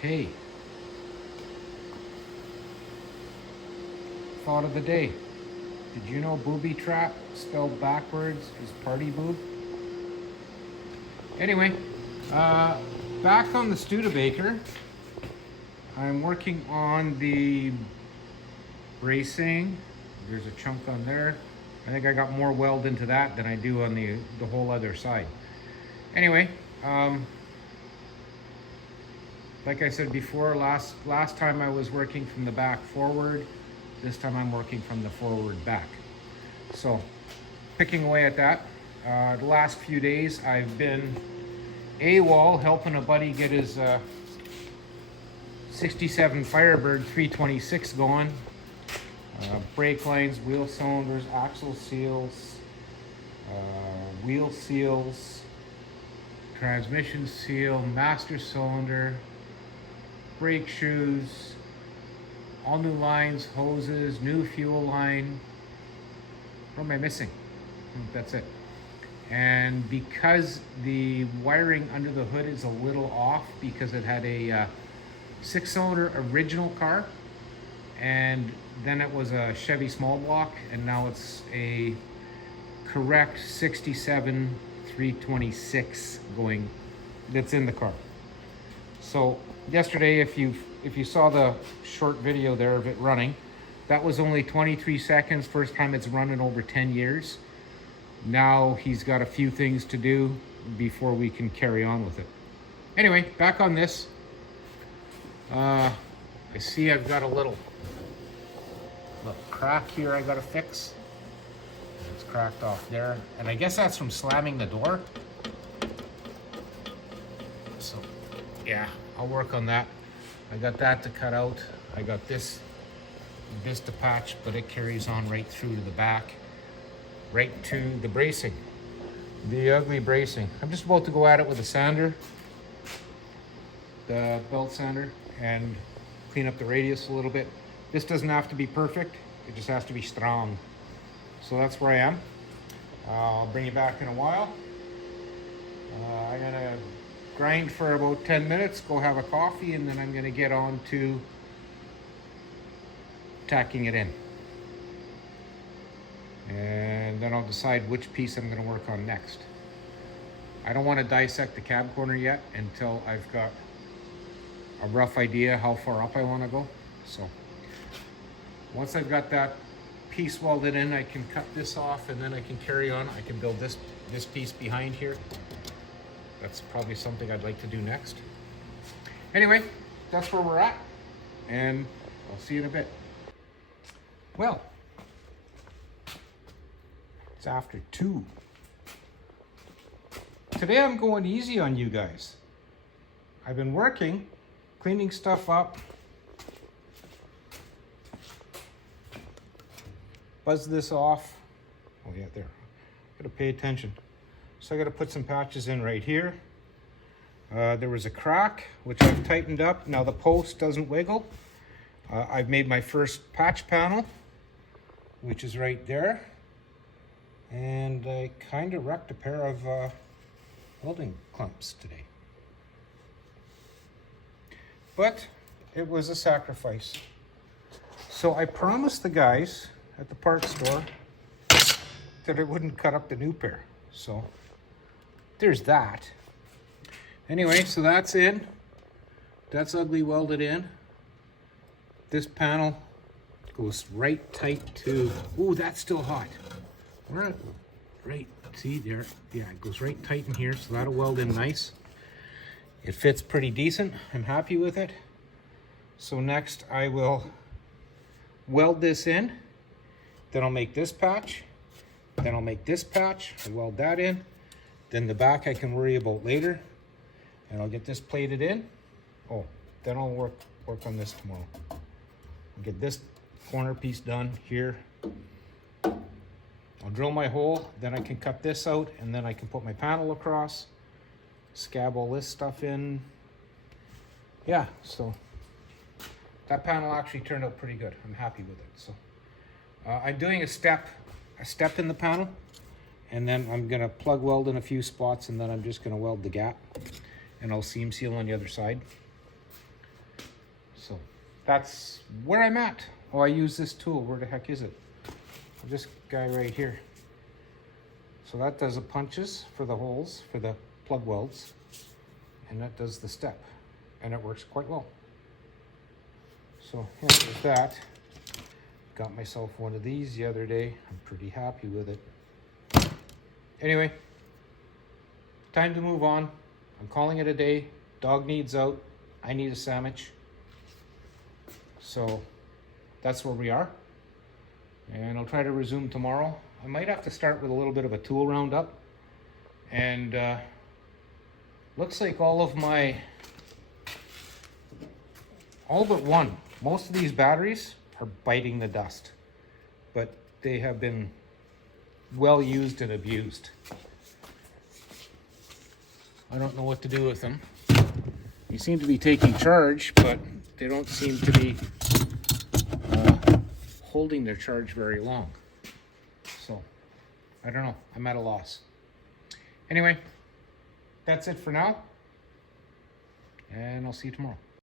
Hey, thought of the day. Did you know booby trap spelled backwards is party boob? Anyway, uh, back on the Studebaker, I'm working on the bracing. There's a chunk on there. I think I got more weld into that than I do on the whole other side. Anyway, like I said before, last time I was working from the back forward. This time I'm working from the forward back. So, picking away at that. The last few days I've been AWOL helping a buddy get his 67 Firebird 326 going. Brake lines, wheel cylinders, axle seals, wheel seals, transmission seal, master cylinder, brake shoes, all new lines, hoses, new fuel line. What am I missing? That's it. And because the wiring under the hood is a little off because it had a 6-cylinder original car, and then it was a Chevy small block, and now it's a correct 67 326 going that's in the car. So yesterday, if you saw the short video there of it running, that was only 23 seconds, first time it's run in over 10 years. Now he's got a few things to do before we can carry on with it. Anyway, back on this. I see I've got a little crack here I gotta fix. It's cracked off there. And I guess that's from slamming the door. So, yeah, I'll work on that. I got that to cut out. I got this to patch, but it carries on right through to the back, right to the bracing, the ugly bracing. I'm just about to go at it with a sander, the belt sander, and clean up the radius a little bit. This doesn't have to be perfect, it just has to be strong. So that's where I am. I'll bring you back in a while. I'm gonna grind for about 10 minutes, go have a coffee, and then I'm gonna get on to tacking it in. And then I'll decide which piece I'm gonna work on next. I don't wanna dissect the cab corner yet until I've got a rough idea how far up I wanna go. So once I've got that piece welded in, I can cut this off and then I can carry on. I can build this piece behind here. That's probably something I'd like to do next. Anyway, that's where we're at, and I'll see you in a bit. Well, it's after 2. Today I'm going easy on you guys. I've been working, cleaning stuff up. Buzz this off. Oh yeah, there. Gotta pay attention. So I gotta put some patches in right here. There was a crack, which I've tightened up. Now the post doesn't wiggle. I've made my first patch panel, which is right there. And I kind of wrecked a pair of welding clumps today. But it was a sacrifice. So I promised the guys at the parts store that I wouldn't cut up the new pair. So there's that. Anyway, so that's in. That's ugly welded in. This panel goes right tight to, ooh, that's still hot. Right, see there, yeah, it goes right tight in here, so that'll weld in nice. It fits pretty decent, I'm happy with it. So next I will weld this in, then I'll make this patch, then I'll make this patch, I'll weld that in, then the back I can worry about later, and I'll get this plated in. Oh, then I'll work on this tomorrow. I'll get this corner piece done here. I'll drill my hole, then I can cut this out, and then I can put my panel across, scab all this stuff in. Yeah, so that panel actually turned out pretty good. I'm happy with it. So I'm doing a step in the panel, and then I'm gonna plug weld in a few spots, and then I'm just gonna weld the gap, and I'll seam seal on the other side. that's where I'm at. Oh, I use this tool. Where the heck is it? This guy right here. So that does the punches for the holes, for the plug welds, and that does the step, and it works quite well. So yeah, there's that. Got myself one of these the other day. I'm pretty happy with it. Anyway, time to move on. I'm calling it a day. Dog needs out. I need a sandwich. So that's where we are. And I'll try to resume tomorrow. I might have to start with a little bit of a tool roundup. And looks like all but one, most of these batteries are biting the dust. But they have been well used and abused. I don't know what to do with them. They seem to be taking charge, but they don't seem to be holding their charge very long. So, I don't know. I'm at a loss. Anyway, that's it for now. And I'll see you tomorrow.